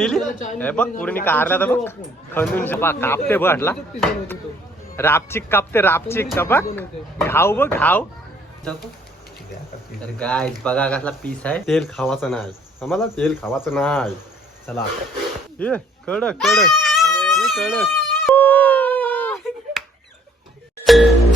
हे बघ पूर्ण कारला तर बघ. खंदून पा कापते हटला. रापचिक कापते रापचिक का बघ घाव बघ घाव. तर गाय बघा कसला पीस आहे. तेल खावाचं नाही. आम्हाला तेल खावाचं नाही. चला. ये कडक कडक. ये कडक.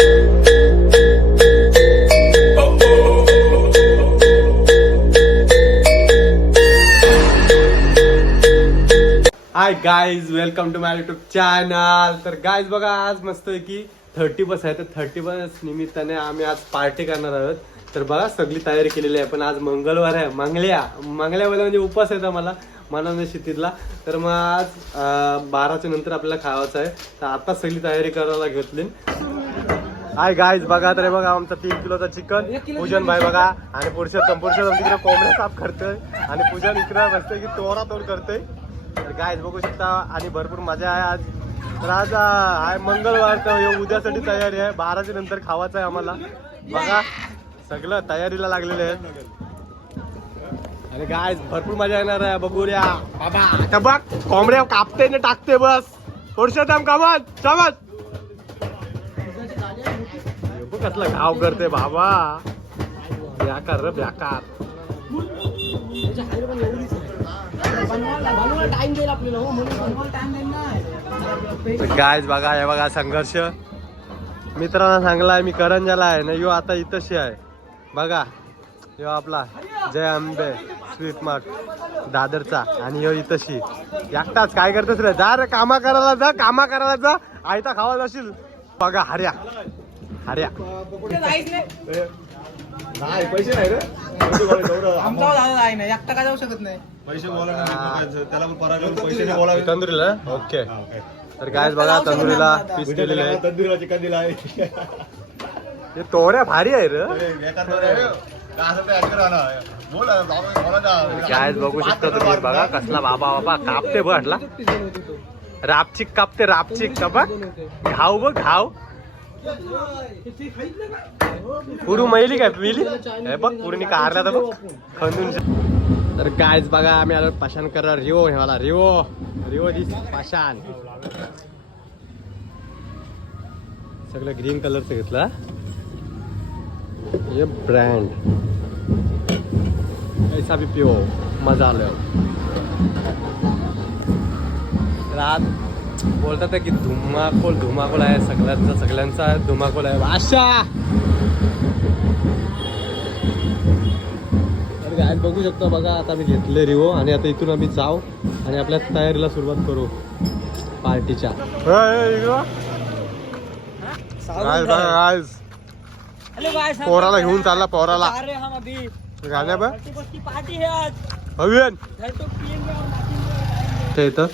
Hi guys welcome to my YouTube channel तर गाईज बघा आज मस्त आहे की थर्टी बस आहे. तर थर्टी बस निमित्ताने आम्ही आज पार्टी करणार आहोत. तर बघा सगळी तयारी केलेली आहे पण आज मंगळवार आहे. मंगल्या मंगल्यामध्ये म्हणजे उपास आहे मला मनाने शेतीतला तर मग आज बाराच्या नंतर आपल्याला खावायचं आहे. तर आता सगळी तयारी करायला घेतली. हाय गाईज बघा तर बघा आमचा तीन किलोचा चिकन पूजन भाई बघा आणि पुरुषोत्तम पुरुषोत्तम तिकडे कोंबड्या साफ करतोय. आणि पूजन इकडे बसतोय की तोरा तोड करतोय. तर गाईज बघू शकता आणि भरपूर मजा आहे आज. तर आज आहे मंगळवार तर उद्यासाठी तयारी आहे. बाराच्या नंतर खावाचं आहे आम्हाला. बघा सगळं तयारीला लागलेलं आहे आणि गाय भरपूर मजा येणार आहे. बघूया बाबा आता बघ कोंबड्या कापते ना टाकते बस. पुरुषोत्तम कामात समज बघ कसला घाव करते बाबा. ब्याकार व्याकार ब्याकार टाइम देईल आपल्याला हो म्हणून बनवायला टाइम देईल ना बघा हे बघा संघर्ष. मित्रांना सांगलाय मी करंजाला आहे. ना यो आता इथंशी आहे. बघा यो आपला जय आंबे स्वीट मार्ट दादरचा. आणि यो इथंशी. एकटाच काय करतोस रे? जा रे कामा करायला जा कामा करायला जा. आयता खावा जाशील बघा हऱ्या हऱ्या नाही पैसे नाही रे. पैसे बोलायचे एवढं आमचा दादा आहे ना एकटा काय जाऊ शकत नाही. पैसे बोलायला नाही बघायचं. त्याला पण पराग लावून पैसे नाही बोलावे. तंदुरीला ओके. हा, okay. तर गायच बघा तंदुरीला पीस केलेले आहे. तंदुरीला चिकन दिला आहे? हे तोऱ्या भारी आहे रे. अरे, एका तोऱ्या- का असं ते ऐकलं ना? बोल ना, बाबा, बोला ना. गायच बघू शकता तुम्ही. बघा कसला बाबा बाबा कापते बघ हटला. रापचिक कापते रापचिक. का बघ. घाव बघ घाव. पुरू मैली काय मिली? हे बघ पूर्ण कारला तर बघ. खंदून तर गायच बघा आम्ही आलो पाषाण करा रिओ हे मला रिओ. रिओ दिस पाषाण सगळं ग्रीन कलरचं घेतला हे. ब्रँड ऐसा भी पिओ मजा आलं. रात बोलतात की धुमाकूळ धुमाकूळ आहे सगळ्यांचा सगळ्यांचा धुमाकूळ आहे. आशा! तर काय बघू शकतो बघा आता मी घेतले रिओ आणि आता इथून आम्ही जाऊ आणि आपल्या तयारीला सुरुवात करू पार्टीच्या. पोराला घेऊन चालला पोराला. अरे हम अभी गाण्या बघ थर्टी बस की पार्टी है आज. हवीन घर तो पियेंगे और नाचेंगे ते इथं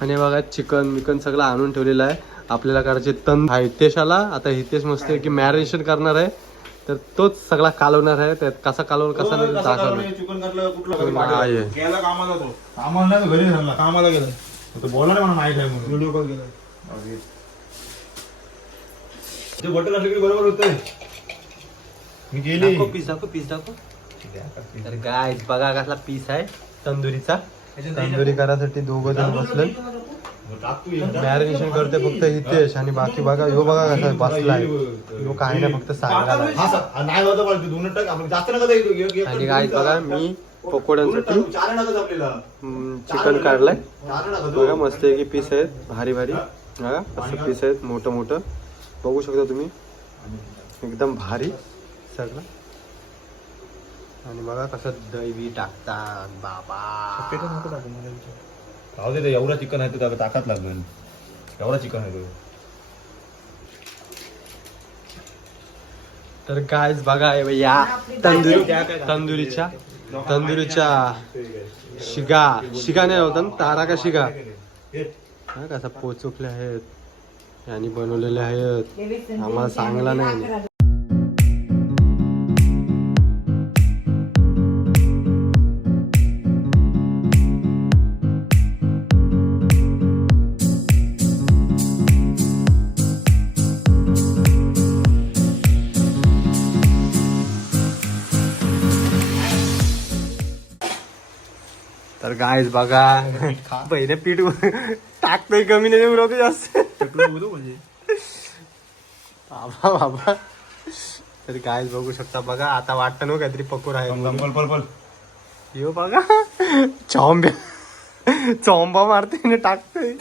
आणि बघा चिकन विकन सगळं आणून ठेवलेलं आहे. आपल्याला करायचे तन हा हितेश आला आता हितेश मस्त आहे की मॅरिनेशन करणार आहे. तर तोच सगळा कालवणार आहे. त्यात कसा कालवून कसा नाही दाखवणार. काढलं, चिकन काढलं, कुठलं पाठवलं. ये. गेला कामाला घरी झाला कामाला गेला. तो बोला ना मला माहीत आहे म्हणून. Video call. केला ते बटन असले की बरोबर होत मी गेली पीस दाखव पीस दाखव. तर गाय बघा कसला पीस आहे. तंदुरीचा. तंदुरी करायसाठी दोघं जण बसले. मॅरिनेशन करते फक्त हितेश आणि बाकी बघा ह्यो बघा कसा बसलाय ह्यो काय नाही फक्त सांगायला हा, सा- नाही होतं पाहिजे दोन टाक आपण जास्त नका द्यायचो. एक- एक- आणि गाय बघा मी पकोड्यांसाठी चिकन काढलाय. बघा मस्त आहे की पीस आहेत भारी भारी. बघा असं पीस आहेत मोठं मोठं. बघू शकता तुम्ही. एकदम भारी. सगळं. आणि बघा कसं दही टाकतात बाबा. राहू दे ते एवढा चिकन आहे तो त्याला ताकात लागेल एवढा चिकन आहे तो. तर गायच बघा हे या तंदुरी तंदुरीच्या तंदुरीच्या शिगा. शिगा नाही होता ना तारा का शिगा? हा. कसा पोचुकले आहेत यांनी बनवलेले आहेत. आम्हाला सांगला नाही. तर गायस बघा. पहिले पीठ टाकतोय कमी नाही उडवतो जास्त. म्हणजे. बाबा बाबा. तर गायस बघू शकता. बघा आता वाटतं ना काहीतरी पकोर आहे यो बघा. चॉम्ब्या चॉम्बा मारते आणि टाकतोय.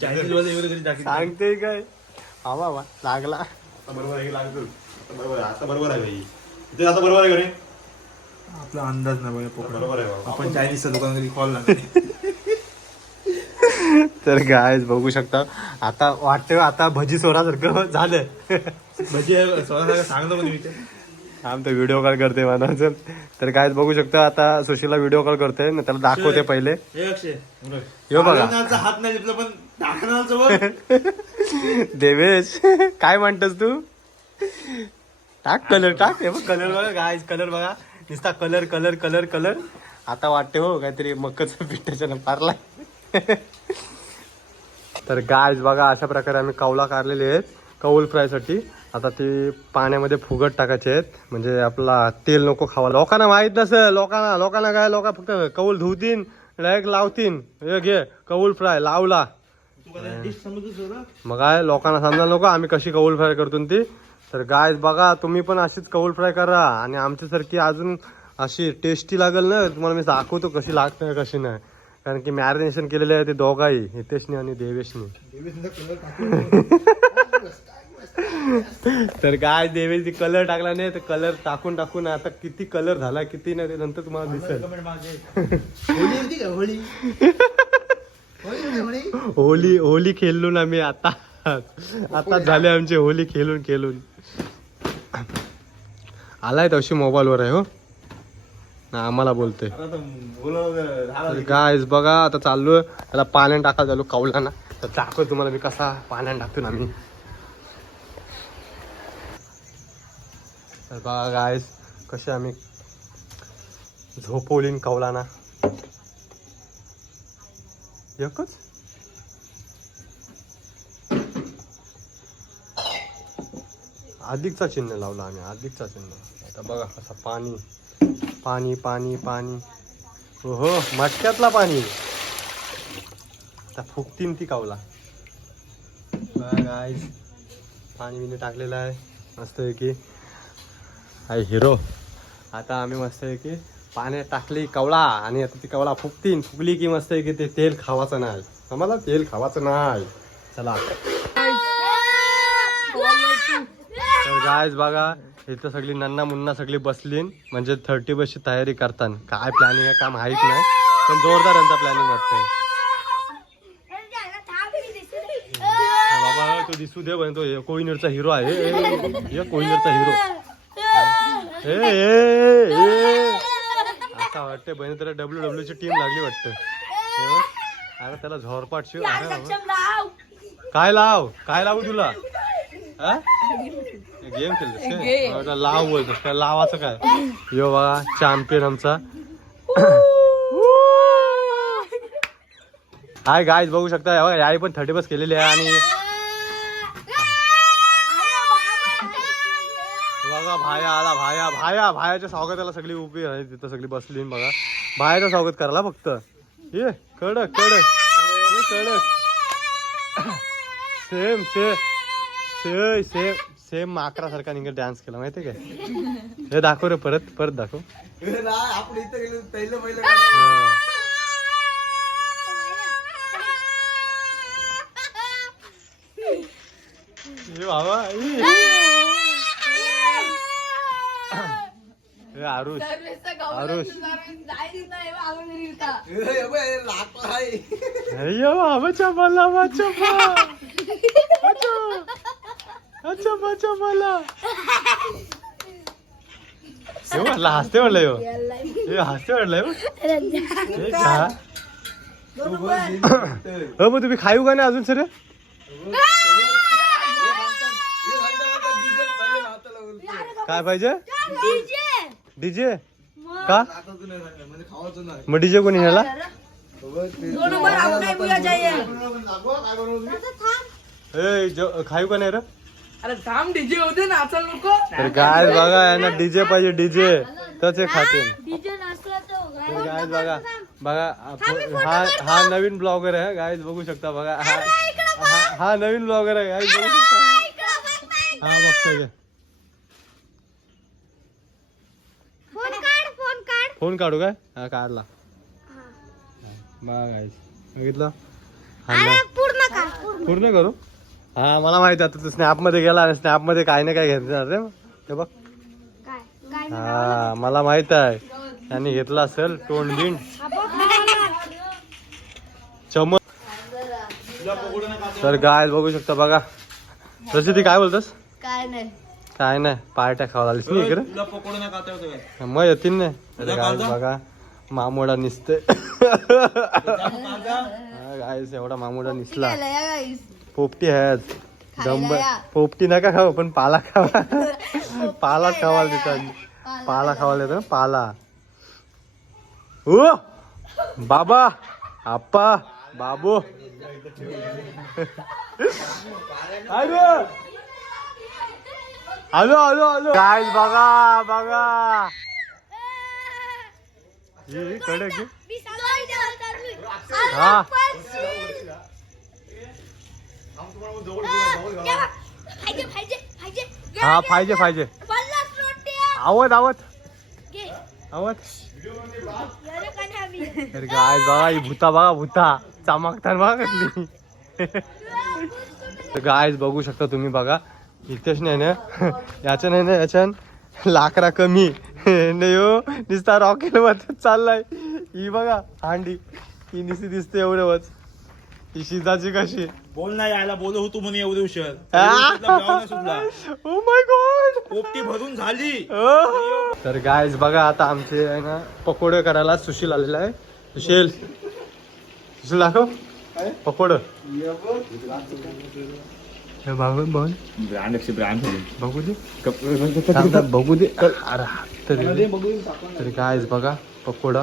चायनीज वाले एवढे घरी टाकी सांगते काय? हा बाबा लागला. आता बरोबर आहे लागतो आता बरोबर आहे. आता बरोबर आहे आपला अंदाज नाही बघा पोकळा. बरोबर. आहे बाबा. आपण चायनीजच्या दुकान कधी कॉल लागला तर गायस बघू शकता. आता वाटतं आता भजी सोडासारखं झालं भजी स्वतः सांगतो पण मी ते. आम तर व्हिडिओ कॉल करते म्हणायचं तर गायस बघू शकता आता सुशीलला व्हिडिओ कॉल करते ना त्याला दाखवते पहिले. हे यो बघा. हात नाही घेतला पण देवेश काय म्हणतोस तू? टाक कलर टाक. हे बघ कलर बघा गायस कलर बघा. नुसता कलर कलर कलर कलर आता वाटते हो काहीतरी मक्कचं पिठाच्या पारलाय. तर गायस बघा अशा प्रकारे आम्ही कौला काढलेले आहेत कौल फ्रायसाठी. आता ते पाण्यामध्ये फुगट टाकायचे आहेत. म्हणजे आपला तेल नको खावा. लोकांना माहीत नसेल लोकांना लोकांना काय लोक फक्त कौल धुवतीन डायरेक्ट लावतीन. हे घे कौल फ्राय लावला. मग काय लोकांना समजायला नको आम्ही कशी कौल फ्राय करतो ती. तर गाय बघा तुम्ही पण अशीच कौल फ्राय करा. आणि आमच्यासारखी अजून अशी टेस्टी लागेल ना तुम्हाला मी दाखवतो कशी लागते कशी नाही. कारण की मॅरिनेशन केलेले आहे ते दोघाही हितेशने आणि देवेशने. तर काय देवेशने कलर टाकला नाही तर कलर टाकून टाकून आता किती कलर झाला किती नाही ते नंतर तुम्हाला दिसेल. होली होली खेळलो ना मी आता. आता झाले आमचे होली खेळून खेळून आलाय तशी मोबाईलवर आहे हो. ना आम्हाला बोलतोय. तर गायस बघा आता चाललो त्याला पाण्यात टाका चालू कावला ना तर दाखव तुम्हाला मी कसा पाण्यात टाकतो ना मी. तर बघा गायस कसे आम्ही झोपवलीन कवला ना एकच? अधिकचा चिन्ह लावला आम्ही अधिकचा चिन्ह. आता बघा कसा पाणी पाणी पाणी पाणी. हो मटक्यातला पाणी. आता फुकतीन ती कावला. गाईज पाणी बिणी टाकलेलं आहे मस्त की आहे हिरो आता आम्ही मस्त की पाण्यात टाकली कवळा आणि आता ती कवळा फुकतीन फुकली की मस्त आहे की ते तेल खावाचं नाही. आम्हाला तेल खावाचं नाही. चला तर गायज बघा इथं सगळी नन्ना मुन्ना सगळी बसली म्हणजे थर्टी बसची तयारी करताना. काय प्लॅनिंग आहे काय माहीत नाही. पण जोरदार यांचा प्लॅनिंग वाटतंय. बाबा तो दिसू दे पण तो कोहिनूरचा हिरो आहे. ए, कोहिनूरचा हिरो ए. आता वाटतंय बहिणी त्याला डब्ल्यू डब्ल्यू ची टीम लागली वाटतं. हे. अरे त्याला झोरपाट शिव. काय लाव? काय लावू तुला? गेम खेळतोस लाव बोलतोस काय? लावाचं काय? यो बघा चॅम्पियन आमचा. हाय गायज बघू शकता बघा, याही पण थर्टी बस केलेली आहे आणि बघा भाया आला भाया भाया भायाच्या स्वागताला सगळी उभी आहे तिथं सगळी बसली बघा. भायाचं स्वागत करायला फक्त. ये कडक कडक. कडक. Same same same same same माकरासारखा निघत डान्स केला माहितीये काय? हे दाखव रे परत परत दाखव. आपण इथं गेलो पहिलं पहिलं. ए बाबा ए. ए आरुष आरुष अच्छा अच्छा हे म्हटलं हसते म्हटलं यो. हे हसते म्हटलं यो. हे मग तुम्ही खाऊ का नाही अजून सर? काय पाहिजे? डीजे. का? म्हणजे मग डीजे कोणी ह्याला? खाऊ का नाही रे? अरे थांब डीजे होते नाचल नको. तर काय बघा यांना डीजे पाहिजे डीजे तर ते खाते डीजे तर गायज बघा बघा हा हा नवीन ब्लॉगर आहे गायज बघू शकता बघा. हा हा- हा नवीन ब्लॉगर आहे गायज बघू शकता. हा बघतोय. फोन काढ फोन काढ. फोन काढू काय? हा काढला. बघा बघितलं? हा अरे ना. पूर्ण काढ पूर्ण. पूर्ण करू? हा मला माहिती आता तू स्नॅपमध्ये गेला आणि स्नॅपमध्ये काय ना काय घेतलं रे. हे बघ. काय? काय हा मला माहीत. आहे. त्यांनी घेतला असेल तोंड बिंड. चमक तर गाय बघू शकता बघा. प्रसिद्धी काय बोलतस? काय नाही. काय नाही पार्ट्या खावा लागलीस ना इकडे? मग येतील ना. तर तुला गाय? बघा मामोडा निसते. कांदा? गाय एवढा मामोडा निसला. पोपटी आहे आज. खायला गंब या. पोपटी नका खाऊ पण पाला खावा. पाला खावा देतात पाला पाला खावा देतो पाला. ओ! बाबा आप्पा बाबू. अरे! आलो आलो आलो. काय बघा बघा. हे. हे कडक. हा पाहिजे पाहिजे पाहिजे हा पाहिजे पाहिजे आवत आवत. आवत. एवढं का नाही आम्ही? तर गाय बघा ही भूता बघा भूता. चमकताना बघा कसली. बघू शकता तुम्ही बघा. इथेच नाही ना याच्या नाही ना याच्यान लाकडा कमी. नाही हो नुसता रॉकेटमध्ये चाललाय. ही बघा हांडी. ही निस्ती दिसते एवढंच ही शिजाची कशी? बोल नाही यायला बोलत होतो म्हणे एवढे उशीर. ओ माय गॉड पोपटी भरून झाली. तर गायज बघा आता आमचे आहे ना पकोडे करायला सुशील आलेला आहे. सुशील. सुशील दाखव. पकोड. ब्रँड ब्रँड बघू दे. बघू दे. अरे तर गायज बघा पकोडा.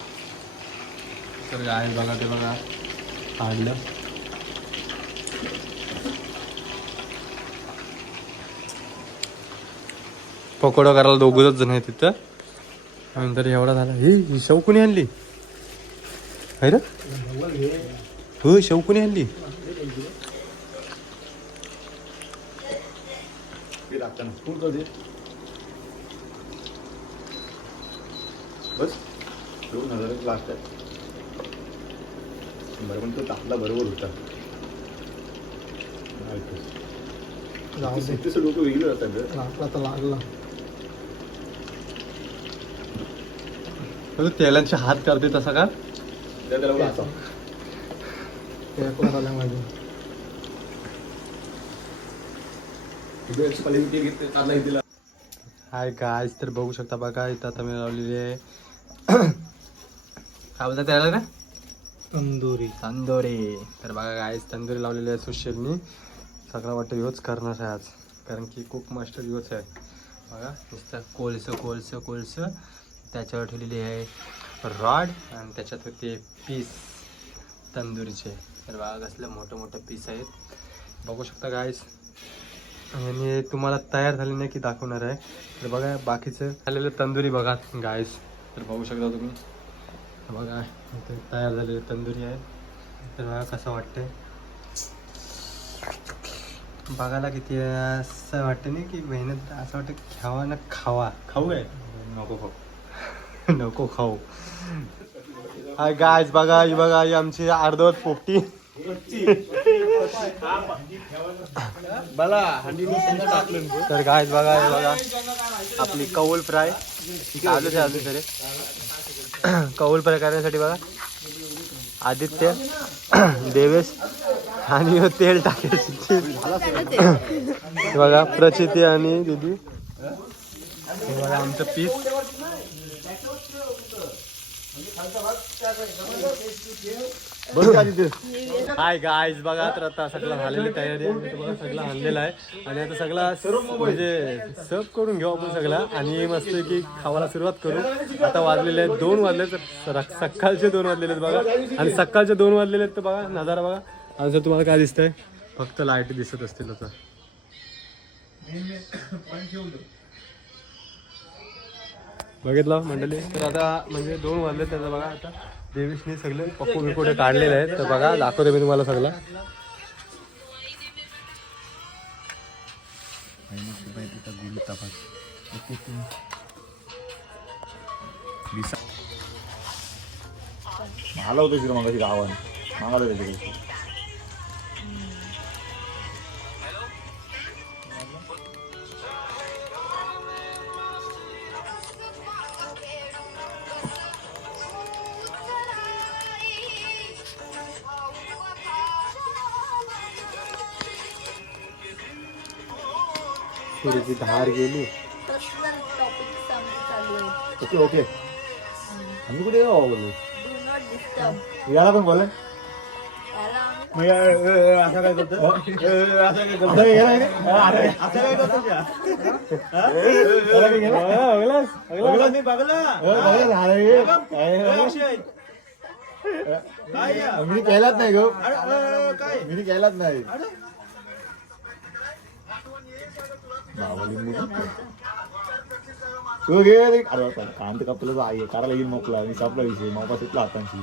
तर आहे बघा ते बघा. काढलं. पकोडा करायला दोघंच जण आहे तिथं नंतर एवढा झाला. हे ही शौकुनी आणली? आहे रे हो शेव आणली? बस दोन हजार बरं पण तो टाकला बरोबर होता. सिद्धीचं लोक वेगळं ग. लागला तर लागला. तेलांचे हात करते तसा का? हाय गायस तर बघू शकता बघा इथं आता मी लावलेली आहे. काय बोलतात त्याला ना तंदुरी. तंदोरी. तर बघा गायस तंदुरी लावलेली आहे सुशीलनी सगळं वाटतं यूज करणार आहे आज. कारण की खूप मस्त यूज आहे. बघा नुसतं कोळसं कोळसं कोळसं. त्याच्यावर ठेवलेली आहे रॉड आणि त्याच्यात होते पीस तंदुरीचे. तर बघा कसले मोठे मोठे पीस आहेत. बघू शकता गायस आणि तुम्हाला तयार झाले नाही की दाखवणार आहे. तर बघा बाकीचं झालेलं तंदुरी बघा गायस तर बघू शकता तुम्ही. बघा इथे तयार झालेली तंदुरी आहे. तर बघा कसं वाटतंय. बघायला किती असं वाटतं नाही की मेहनत असं वाटतं घ्यावा ना खावा. खाऊ आहे नको खाऊ. नको खाऊ. हाय गायस बघा ही बघा ही आमची अर्धवट पोपटी. तर गायस बघा हे बघा. आपली कौल फ्राय. आहे अजून तरी कौल फ्राय बघा. आदित्य देवेश आणि तेल टाकायची. बघा प्रचिती आणि दिदी. बघा आमचं पीस. हाय गाईज बघा तर आता सगळं झालेली तयारी आहे. बघा सगळं आणलेला आहे. आणि आता सगळा म्हणजे सर्व करून घेऊ आपण सगळा. आणि मस्त की खावायला सुरुवात करू. आता वाजलेले आहेत दोन वाजले तर सकाळचे दोन वाजलेले आहेत बघा. आणि सकाळचे दोन वाजलेले आहेत तर बघा नजारा बघा. आणि सर तुम्हाला काय दिसतंय? फक्त लाइट दिसत असतील आता. बघितलं मंडळी? तर आता म्हणजे दोन वाजले त्याचा बघा आता. देवीशने सगळे पप्पू बिकोटे काढलेले आहेत. तर बघा दाखवते मी तुम्हाला सगळं. आला होतं तिथं मग गावाने. मामाला त्याच्याकडे सूर्याची धार गेली पर्सनल टॉपिक चालू आहे ओके ओके आम्ही कुठे येऊ बोलू डू नॉट डिस्टर्ब याला पण बोला याला आम्ही मग या- ए- ए- असं काय करतो असं काय करतो असं गेला नाही? असं काय करतो? हा? बघला मी बघला हो, बघला, केलाच नाही गो मी केलाच नाही मुलं. तू घे रे. अरे कांत कापलं आहे करायला येईल मोकला. आणि सापला विषय. मोपा सुटला हातांची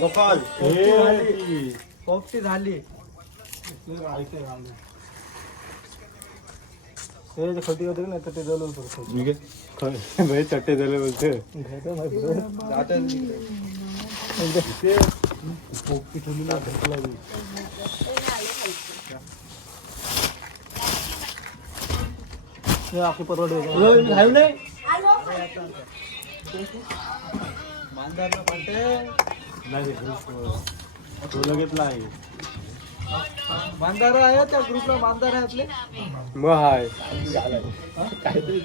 गोपाल. पोपटी झाली. खटी होते ना ते चट्टे झाले बोलते आपली परवड घेतला आहे मांदार आहे त्या ग्रुपला मांदार आहे आपले मग हाय. काहीतरी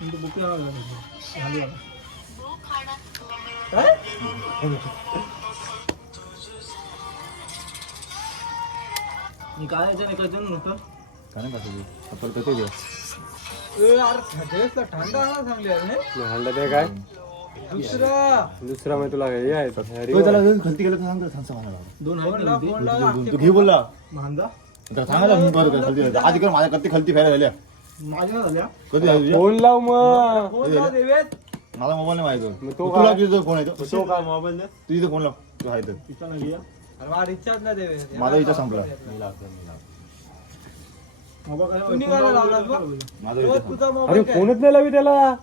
बुक मी काय याच्याने कजून नव्हतं काय नाही पाठवली आपण तर ते द्या अरे ड्रेसला थंडा ना चांगली आहे रे. हाणलं ते काय दुसरा दुसरा मग तुला हे आहे तयारी तो त्याला जाऊन खलती केलं तर सांग तर सांग सांग मला. दोन फोनला फोनला दोन- तू घे बोलला मांदा तर सांगायला मी बरं कर खलती केलं. आधी कर माझ्या कधी खलती फेऱ्या झाल्या माझ्या झाल्या. कधी झाल्या तुझ्या? फोन लाव मग. फोनला देवेत मला मोबाईल नाही मग माहिती तो तुला काय? तुझा फोन आहे तो. काय मोबाईल तू इथं फोन लाव. तू आहे तर अरे रिचार्ज नाही देवेत माझा इथं संपला. तू निघायला लावलास बघ माझा इथं तुझा अरे मोबाईल काय? फोनच नाही लावी त्याला.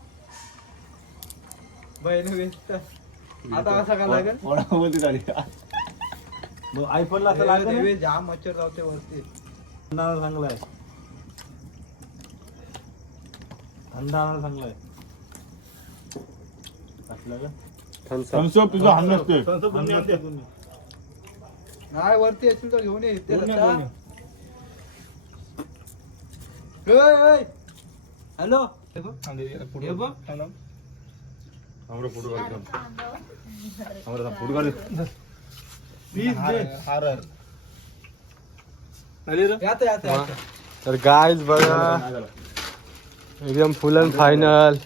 बहीण व्यस्त आता कसा काय लागेल? कोणा बोलते झाली आयफोनला असं लागेल? जाम मच्छर जावते वरती. चांगलाय थंडा थम्सअप तुझं हान नाही वरती असेल तर घेऊन ये. इथे. हॅलो. हे बघ. हमरा फोटो काढ हमरा फोटो काढ. Please दे. हार यात यात यात. तर गायज बघा. एकदम फुल अँड फायनल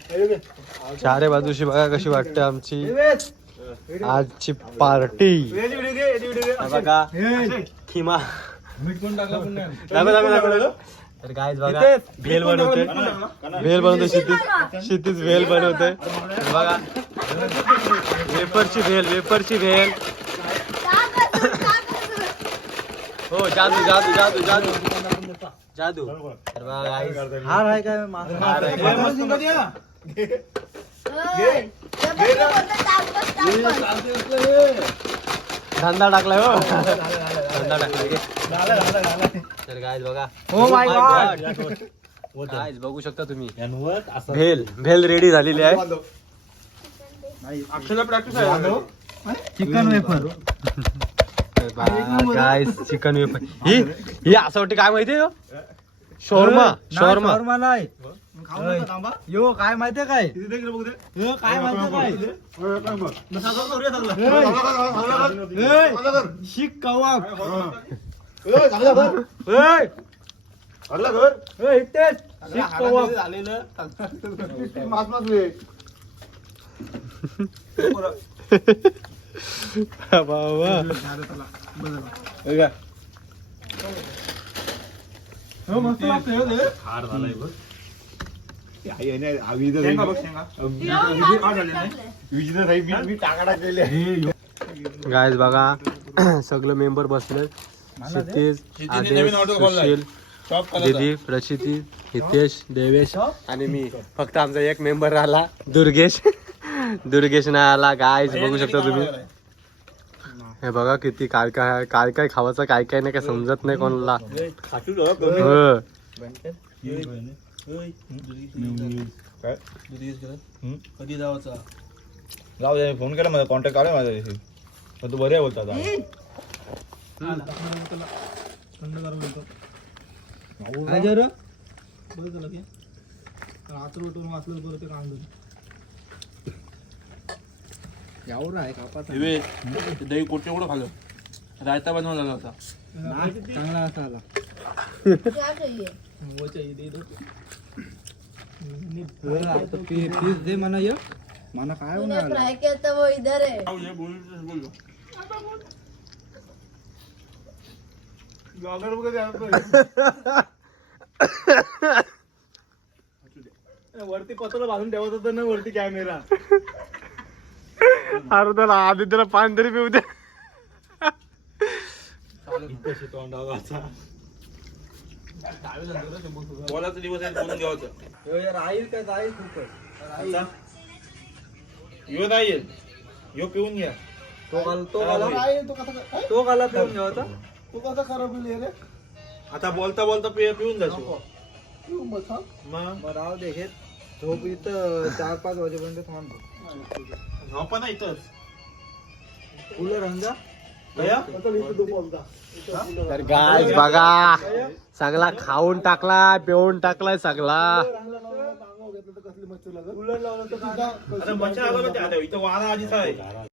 चारे बाजूशी बघा कशी वाटते आमची. आजची पार्टी बघा. खिमा. तर भेल बनवते. भेल बनवते क्षितिज क्षितिज भेल बनवते. बघा. वेफरची भेल वेफरची भेल. हो जादू जादू जादू जादू. जादू तर बघा guys, हार आहे काय माझा हार आहे. हे मस्त सिंगात या. धंदा टाकलाय हो धंदा टाकलाय तर बघा Oh my God. गायज बघू शकता तुम्ही भेल भेल रेडी झालेली आहे अक्षरला प्रॅक्टिस आहे chicken wafer guys chicken wafer ही ही असं वाटतं काय माहितीये शोरमा शोरमा. शॉर्मा नाही. यो काय माहितीये काय? यो काय माहितीये काय? ए, शिक कवाब. ए, ए, इथेच. शिक कवाब. हो, हो. शेंगा बघ सगळं मेंबर बसले क्षितिज क्षितिजने आदेश नवीन ऑर्डर खोललाय. सुशील दीदी प्रचिती हितेश देवेश आणि मी. फक्त आमचा एक मेंबर राहिला दुर्गेश. दुर्गेश नाही आला गाईज बघू शकता तुम्ही. हे बघा किती काय काय. काय काय खावायचं काय काय नाही काय समजत नाही कोणाला. हो. कधी जावाचा? जाऊ दे फोन केला माझा कॉन्टॅक्ट आला माझा इथे. पण तू बरे आहे बोलता आता. काय जर यावर आहे कापाचा दही कोटे एवढं खाल्लं. रायता बनवला होता. चांगला असा आला. क्या चाहिए पीस दे म्हणा ये म्हणा काय तूने होणार फ्राई किया था वो इधर है बोललो वरती पत्र बांधून ठेवत होतं ना वरती कॅमेरा अरे त्याला आधी त्याला पाणी तरी पिऊ दे. बोलाचा दिवस आहे बोलून घ्यावचं राहील का जाईल खूपच यो नाही येत. यो पिऊन घ्या. तो घाल तो घाला. तो घाला पिऊन घ्यावा आता. बोलता बोलता पे पिऊन जाशील. मग? राव दे हे झोप इथं चार पाच वाजेपर्यंत थांबतो इथंच. कूलर अंगा भैया? तर गाय बघा. सगळा खाऊन टाकला पिऊन टाकलाय सगळा. कूलर लावलं तर आता मच्छर आलं ना ते आता इथं वारा आधीच आहे.